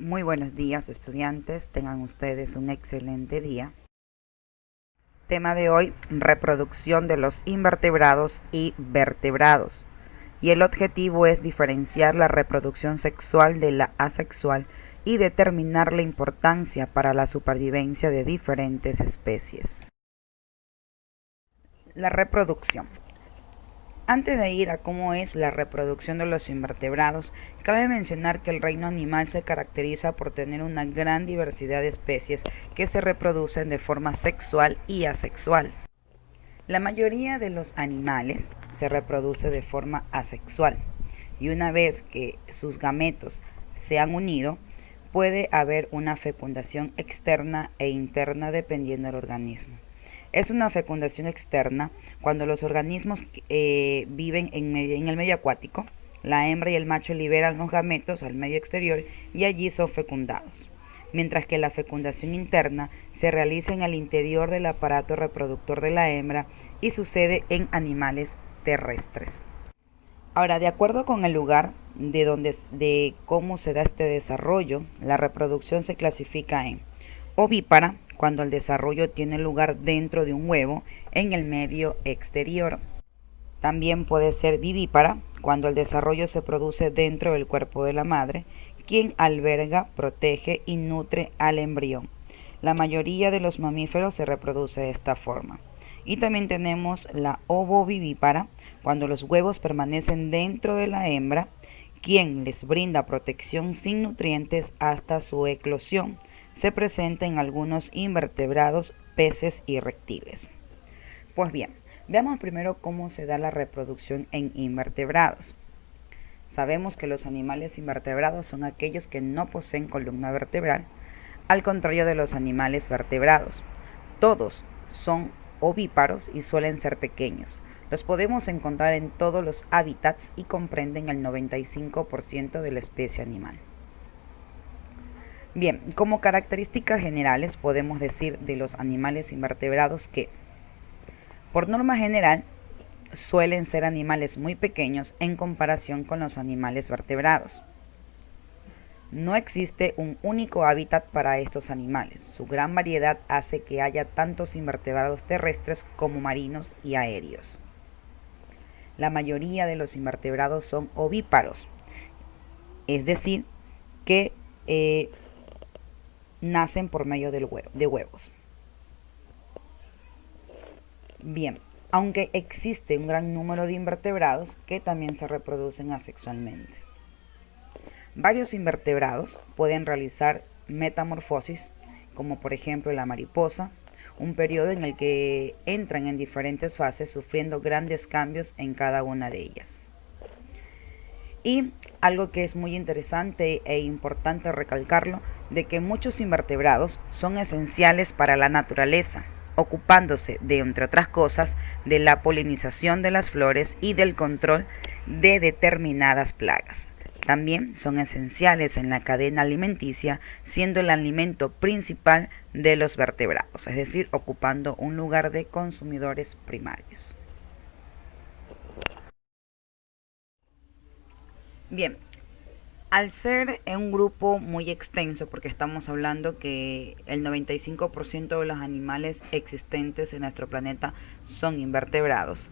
Muy buenos días, estudiantes. Tengan ustedes un excelente día. Tema de hoy, reproducción de los invertebrados y vertebrados. Y el objetivo es diferenciar la reproducción sexual de la asexual y determinar la importancia para la supervivencia de diferentes especies. La reproducción. Antes de ir a cómo es la reproducción de los invertebrados, cabe mencionar que el reino animal se caracteriza por tener una gran diversidad de especies que se reproducen de forma sexual y asexual. La mayoría de los animales se reproduce de forma asexual y una vez que sus gametos se han unido, puede haber una fecundación externa e interna dependiendo del organismo. Es una fecundación externa cuando los organismos viven en el medio acuático. La hembra y el macho liberan los gametos al medio exterior y allí son fecundados. Mientras que la fecundación interna se realiza en el interior del aparato reproductor de la hembra y sucede en animales terrestres. Ahora, de acuerdo con el lugar de cómo se da este desarrollo, la reproducción se clasifica en ovípara, cuando el desarrollo tiene lugar dentro de un huevo en el medio exterior. También puede ser vivípara, cuando el desarrollo se produce dentro del cuerpo de la madre, quien alberga, protege y nutre al embrión. La mayoría de los mamíferos se reproduce de esta forma. Y también tenemos la ovovivípara, cuando los huevos permanecen dentro de la hembra, quien les brinda protección sin nutrientes hasta su eclosión. Se presenta en algunos invertebrados, peces y reptiles. Pues bien, veamos primero cómo se da la reproducción en invertebrados. Sabemos que los animales invertebrados son aquellos que no poseen columna vertebral, al contrario de los animales vertebrados. Todos son ovíparos y suelen ser pequeños. Los podemos encontrar en todos los hábitats y comprenden el 95% de la especie animal. Bien, como características generales podemos decir de los animales invertebrados que, por norma general, suelen ser animales muy pequeños en comparación con los animales vertebrados. No existe un único hábitat para estos animales. Su gran variedad hace que haya tantos invertebrados terrestres como marinos y aéreos. La mayoría de los invertebrados son ovíparos, es decir, que nacen por medio de huevos. Bien, aunque existe un gran número de invertebrados que también se reproducen asexualmente. Varios invertebrados pueden realizar metamorfosis, como por ejemplo la mariposa, un periodo en el que entran en diferentes fases sufriendo grandes cambios en cada una de ellas. Y algo que es muy interesante e importante recalcarlo, de que muchos invertebrados son esenciales para la naturaleza, ocupándose de, entre otras cosas, de la polinización de las flores y del control de determinadas plagas. También son esenciales en la cadena alimenticia, siendo el alimento principal de los vertebrados, es decir, ocupando un lugar de consumidores primarios. Bien, al ser un grupo muy extenso, porque estamos hablando que el 95% de los animales existentes en nuestro planeta son invertebrados,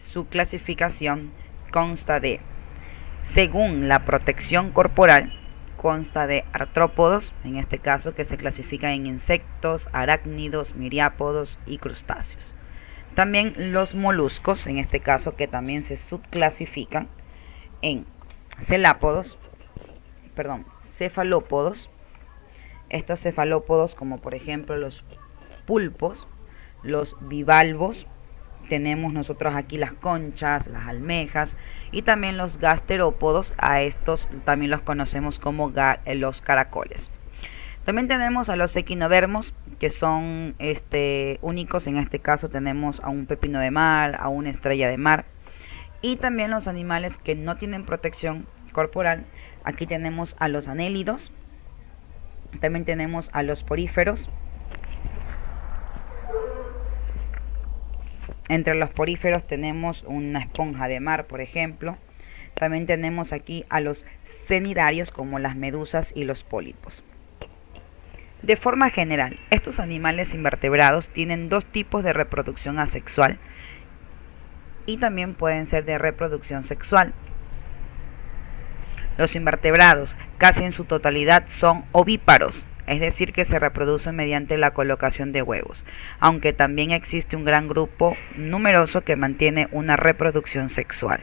su clasificación consta de, según la protección corporal, consta de artrópodos, en este caso que se clasifican en insectos, arácnidos, miriápodos y crustáceos. También los moluscos, en este caso que también se subclasifican en celápodos, cefalópodos. Estos cefalópodos, como por ejemplo los pulpos, los bivalvos, tenemos nosotros aquí las conchas, las almejas y también los gasterópodos, a estos también los conocemos como los caracoles. También tenemos a los equinodermos, que son únicos, en este caso tenemos a un pepino de mar, a una estrella de mar, y también los animales que no tienen protección corporal. Aquí tenemos a los anélidos, también tenemos a los poríferos. Entre los poríferos tenemos una esponja de mar, por ejemplo. También tenemos aquí a los cnidarios como las medusas y los pólipos. De forma general, estos animales invertebrados tienen dos tipos de reproducción asexual y también pueden ser de reproducción sexual. Los invertebrados, casi en su totalidad, son ovíparos, es decir, que se reproducen mediante la colocación de huevos, aunque también existe un gran grupo numeroso que mantiene una reproducción sexual.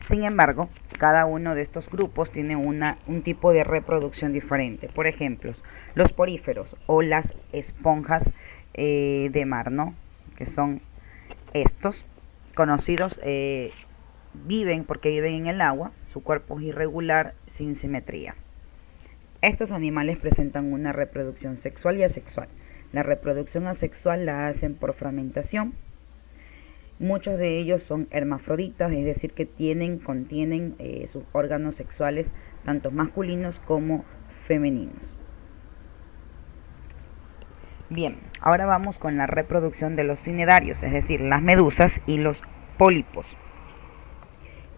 Sin embargo, cada uno de estos grupos tiene un tipo de reproducción diferente. Por ejemplo, los poríferos o las esponjas de mar, ¿no? Que son estos conocidos, viven porque viven en el agua, su cuerpo es irregular, sin simetría. Estos animales presentan una reproducción sexual y asexual. La reproducción asexual la hacen por fragmentación. Muchos de ellos son hermafroditas, es decir, que contienen sus órganos sexuales tanto masculinos como femeninos. Bien, ahora vamos con la reproducción de los cnidarios, es decir, las medusas y los pólipos.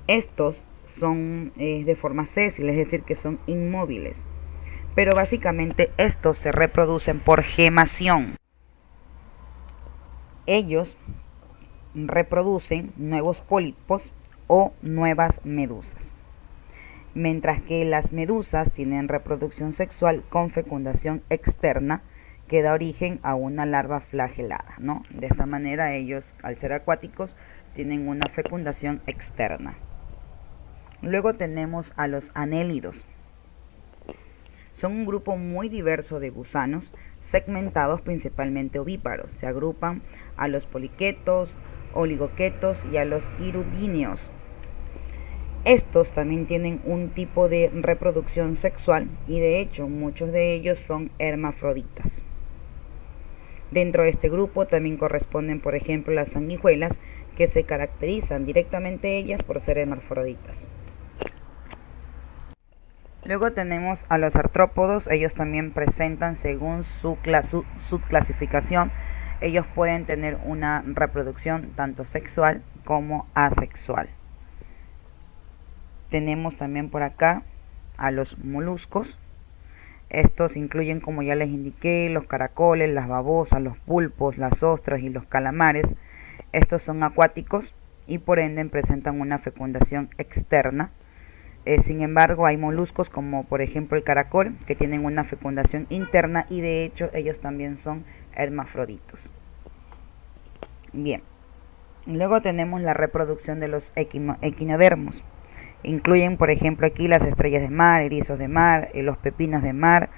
Estos son de forma sésile, es decir, que son inmóviles, pero básicamente estos se reproducen por gemación. Ellos reproducen nuevos pólipos o nuevas medusas, mientras que las medusas tienen reproducción sexual con fecundación externa que da origen a una larva flagelada, ¿no? De esta manera ellos, al ser acuáticos, tienen una fecundación externa. Luego tenemos a los anélidos. Son un grupo muy diverso de gusanos, segmentados principalmente ovíparos. Se agrupan a los poliquetos, oligoquetos y a los hirudíneos. Estos también tienen un tipo de reproducción sexual y de hecho muchos de ellos son hermafroditas. Dentro de este grupo también corresponden, por ejemplo, las sanguijuelas, que se caracterizan directamente ellas por ser hermafroditas. Luego tenemos a los artrópodos. Ellos también presentan, según su clasificación, ellos pueden tener una reproducción tanto sexual como asexual. Tenemos también por acá a los moluscos. Estos incluyen, como ya les indiqué, los caracoles, las babosas, los pulpos, las ostras y los calamares. Estos son acuáticos y por ende presentan una fecundación externa. Sin embargo, hay moluscos como por ejemplo el caracol, que tienen una fecundación interna y de hecho ellos también son hermafroditos. Bien, luego tenemos la reproducción de los equinodermos. Incluyen, por ejemplo, aquí las estrellas de mar, erizos de mar, los pepinos de mar.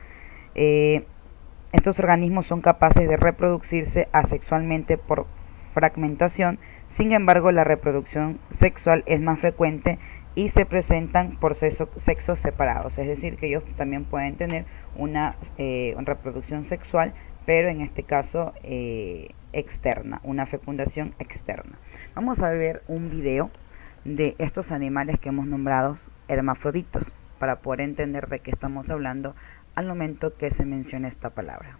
Estos organismos son capaces de reproducirse asexualmente por fragmentación. Sin embargo, la reproducción sexual es más frecuente y se presentan por sexos separados, es decir, que ellos también pueden tener una reproducción sexual, pero en este caso externa, una fecundación externa. Vamos a ver un video de estos animales que hemos nombrado hermafroditos para poder entender de qué estamos hablando al momento que se menciona esta palabra.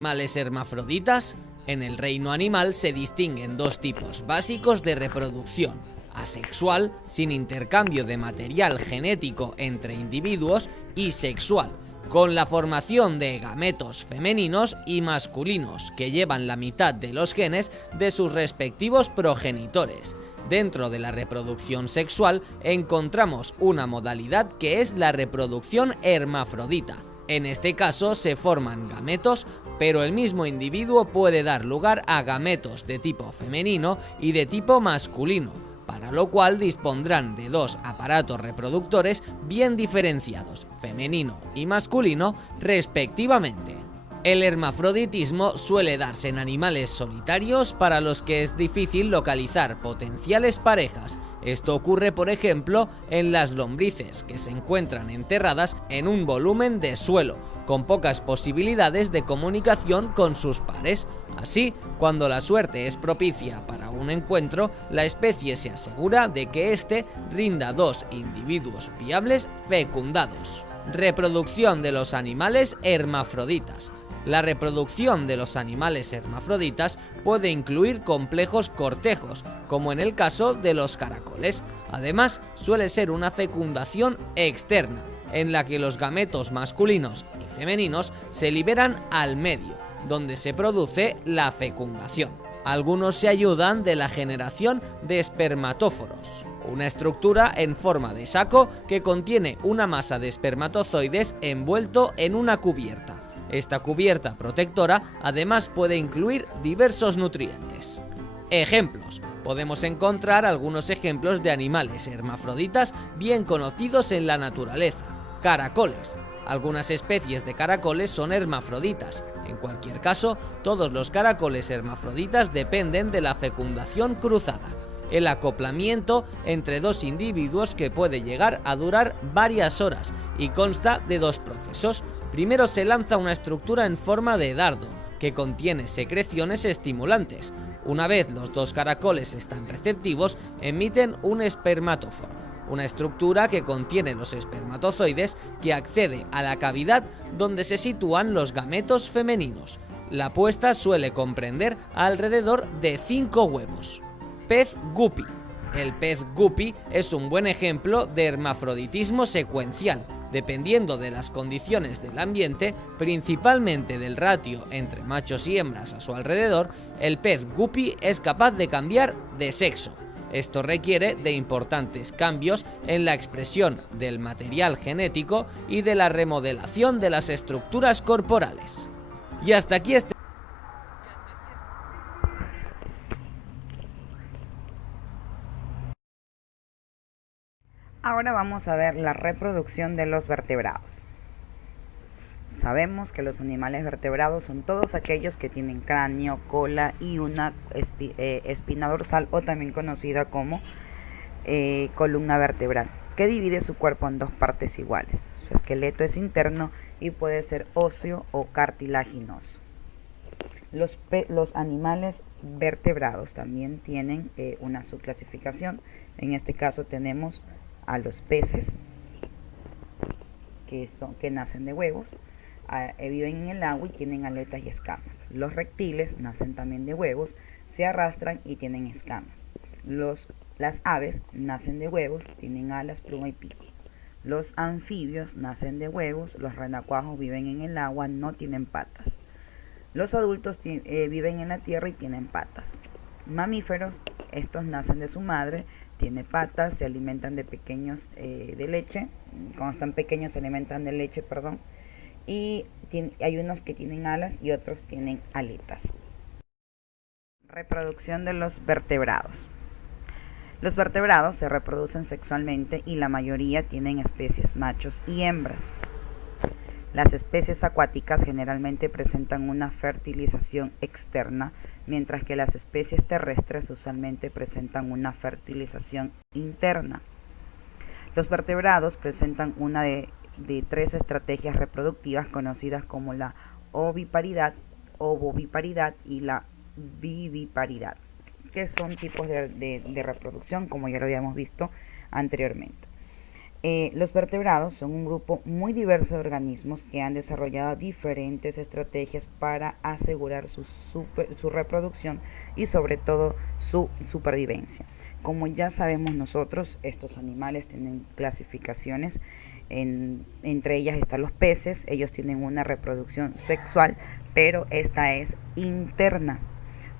Animales hermafroditas. En el reino animal se distinguen dos tipos básicos de reproducción: asexual, sin intercambio de material genético entre individuos, y sexual, con la formación de gametos femeninos y masculinos que llevan la mitad de los genes de sus respectivos progenitores. Dentro de la reproducción sexual encontramos una modalidad que es la reproducción hermafrodita. En este caso se forman gametos, pero el mismo individuo puede dar lugar a gametos de tipo femenino y de tipo masculino, para lo cual dispondrán de dos aparatos reproductores bien diferenciados, femenino y masculino, respectivamente. El hermafroditismo suele darse en animales solitarios para los que es difícil localizar potenciales parejas. Esto ocurre, por ejemplo, en las lombrices, que se encuentran enterradas en un volumen de suelo, con pocas posibilidades de comunicación con sus pares. Así, cuando la suerte es propicia para un encuentro, la especie se asegura de que éste rinda dos individuos viables fecundados. Reproducción de los animales hermafroditas. La reproducción de los animales hermafroditas puede incluir complejos cortejos, como en el caso de los caracoles. Además, suele ser una fecundación externa, en la que los gametos masculinos y femeninos se liberan al medio, donde se produce la fecundación. Algunos se ayudan de la generación de espermatóforos, una estructura en forma de saco que contiene una masa de espermatozoides envuelto en una cubierta. Esta cubierta protectora además puede incluir diversos nutrientes. Ejemplos. Podemos encontrar algunos ejemplos de animales hermafroditas bien conocidos en la naturaleza. Caracoles. Algunas especies de caracoles son hermafroditas. En cualquier caso, todos los caracoles hermafroditas dependen de la fecundación cruzada, el acoplamiento entre dos individuos que puede llegar a durar varias horas y consta de dos procesos. Primero se lanza una estructura en forma de dardo, que contiene secreciones estimulantes. Una vez los dos caracoles están receptivos, emiten un espermatóforo, una estructura que contiene los espermatozoides que accede a la cavidad donde se sitúan los gametos femeninos. La puesta suele comprender alrededor de 5 huevos. Pez guppy. El pez guppy es un buen ejemplo de hermafroditismo secuencial. Dependiendo de las condiciones del ambiente, principalmente del ratio entre machos y hembras a su alrededor, el pez guppy es capaz de cambiar de sexo. Esto requiere de importantes cambios en la expresión del material genético y de la remodelación de las estructuras corporales. Y hasta aquí este... Ahora vamos a ver la reproducción de los vertebrados. Sabemos que los animales vertebrados son todos aquellos que tienen cráneo, cola y una espina dorsal, o también conocida como columna vertebral, que divide su cuerpo en dos partes iguales. Su esqueleto es interno y puede ser óseo o cartilaginoso. Los animales vertebrados también tienen una subclasificación. En este caso tenemos a los peces, que nacen de huevos, viven en el agua y tienen aletas y escamas. Los reptiles nacen también de huevos, se arrastran y tienen escamas. Las aves nacen de huevos, tienen alas, pluma y pico. Los anfibios nacen de huevos, los renacuajos viven en el agua, no tienen patas. Los adultos viven en la tierra y tienen patas. Mamíferos, estos nacen de su madre, tiene patas, se alimentan de pequeños de leche. Cuando están pequeños se alimentan de leche, y hay unos que tienen alas y otros tienen aletas. Reproducción de los vertebrados. Los vertebrados se reproducen sexualmente y la mayoría tienen especies machos y hembras. Las especies acuáticas generalmente presentan una fertilización externa, mientras que las especies terrestres usualmente presentan una fertilización interna. Los vertebrados presentan una de 3 estrategias reproductivas conocidas como la oviparidad, ovoviparidad y la viviparidad, que son tipos de reproducción, como ya lo habíamos visto anteriormente. Los vertebrados son un grupo muy diverso de organismos que han desarrollado diferentes estrategias para asegurar su reproducción y sobre todo su supervivencia. Como ya sabemos nosotros, estos animales tienen clasificaciones, entre ellas están los peces. Ellos tienen una reproducción sexual, pero esta es interna.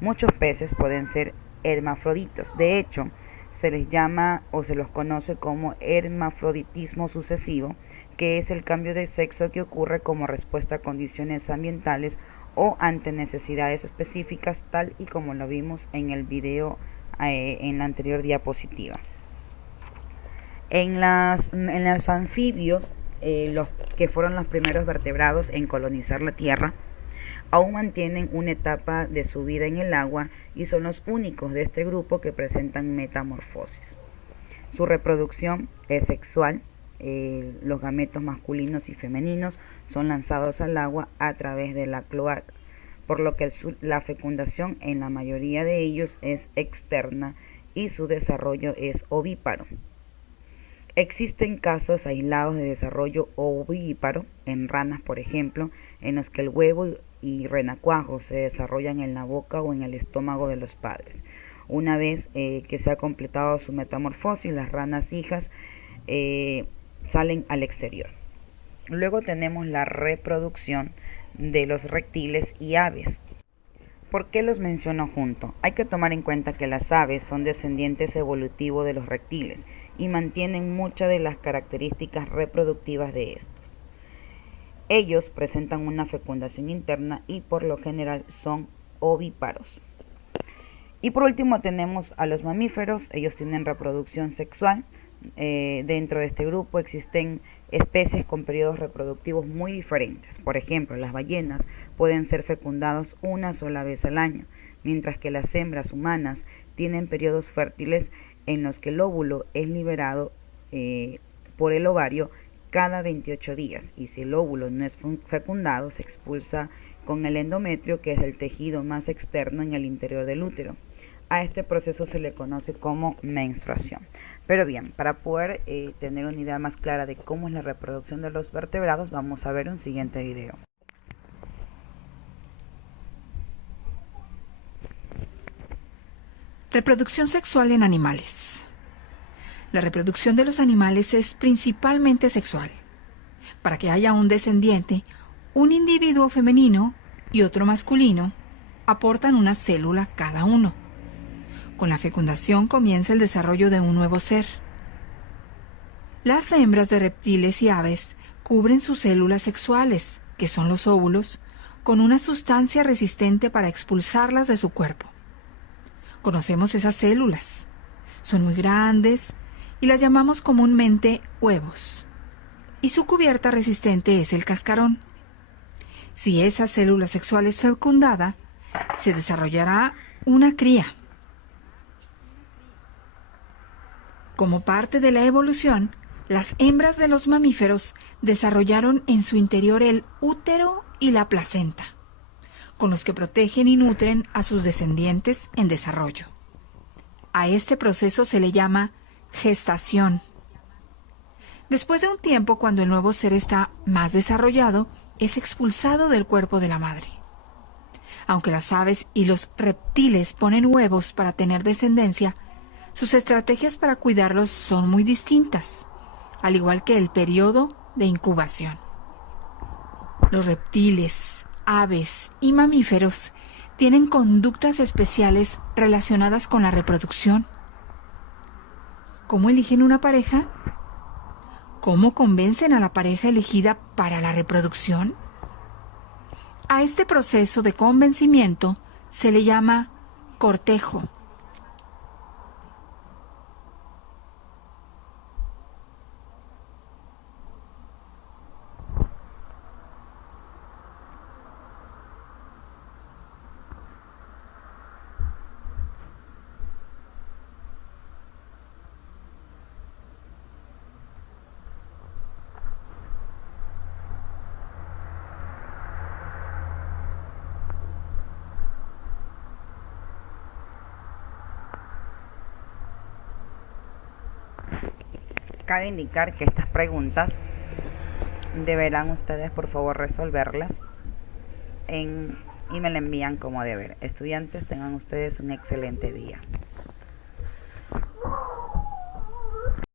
Muchos peces pueden ser hermafroditos. De hecho, se les llama o se los conoce como hermafroditismo sucesivo, que es el cambio de sexo que ocurre como respuesta a condiciones ambientales o ante necesidades específicas, tal y como lo vimos en el video en la anterior diapositiva. En los anfibios, los que fueron los primeros vertebrados en colonizar la Tierra, aún mantienen una etapa de su vida en el agua y son los únicos de este grupo que presentan metamorfosis. Su reproducción es sexual. Los gametos masculinos y femeninos son lanzados al agua a través de la cloaca, por lo que la fecundación en la mayoría de ellos es externa y su desarrollo es ovíparo. Existen casos aislados de desarrollo ovíparo en ranas, por ejemplo, en los que el huevo y renacuajo se desarrollan en la boca o en el estómago de los padres. Una vez que se ha completado su metamorfosis, las ranas hijas salen al exterior. Luego tenemos la reproducción de los reptiles y aves. ¿Por qué los menciono juntos? Hay que tomar en cuenta que las aves son descendientes evolutivos de los reptiles y mantienen muchas de las características reproductivas de estos. Ellos presentan una fecundación interna y por lo general son ovíparos. Y por último tenemos a los mamíferos. Ellos tienen reproducción sexual. Dentro de este grupo existen especies con periodos reproductivos muy diferentes. Por ejemplo, las ballenas pueden ser fecundados una sola vez al año, mientras que las hembras humanas tienen periodos fértiles en los que el óvulo es liberado por el ovario cada 28 días, y si el óvulo no es fecundado, se expulsa con el endometrio, que es el tejido más externo en el interior del útero. A este proceso se le conoce como menstruación. Pero bien, para poder tener una idea más clara de cómo es la reproducción de los vertebrados, vamos a ver un siguiente video. Reproducción sexual en animales. La reproducción de los animales es principalmente sexual. Para que haya un descendiente, un individuo femenino y otro masculino aportan una célula cada uno. Con la fecundación comienza el desarrollo de un nuevo ser. Las hembras de reptiles y aves cubren sus células sexuales, que son los óvulos, con una sustancia resistente para expulsarlas de su cuerpo. Conocemos esas células. Son muy grandes y las llamamos comúnmente huevos. Y su cubierta resistente es el cascarón. Si esa célula sexual es fecundada, se desarrollará una cría. Como parte de la evolución, las hembras de los mamíferos desarrollaron en su interior el útero y la placenta, con los que protegen y nutren a sus descendientes en desarrollo. A este proceso se le llama gestación. Después de un tiempo, cuando el nuevo ser está más desarrollado, es expulsado del cuerpo de la madre. Aunque las aves y los reptiles ponen huevos para tener descendencia, sus estrategias para cuidarlos son muy distintas, al igual que el periodo de incubación. Los reptiles, aves y mamíferos tienen conductas especiales relacionadas con la reproducción. ¿Cómo eligen una pareja? ¿Cómo convencen a la pareja elegida para la reproducción? A este proceso de convencimiento se le llama cortejo. Cabe indicar que estas preguntas deberán ustedes por favor resolverlas y me la envían como deber. Estudiantes, tengan ustedes un excelente día.